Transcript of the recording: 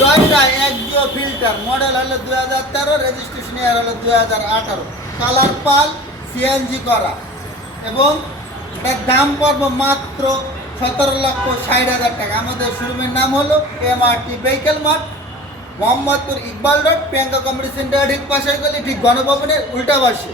Toyota Axio filter, model হলো 2013, registration ইয়ার হলো 2018, colour পাল, CNG করা, এবং এটার দাম পড়বো মাত্র 17,60,000 টাকা। আমাদের শোরুমের নাম হলো MRT vehicle mart, Mohammadpur Iqbal road, Priyanka community centre ঠিক পাশের গলি, ঠিক গণভবনের উল্টা পাশে।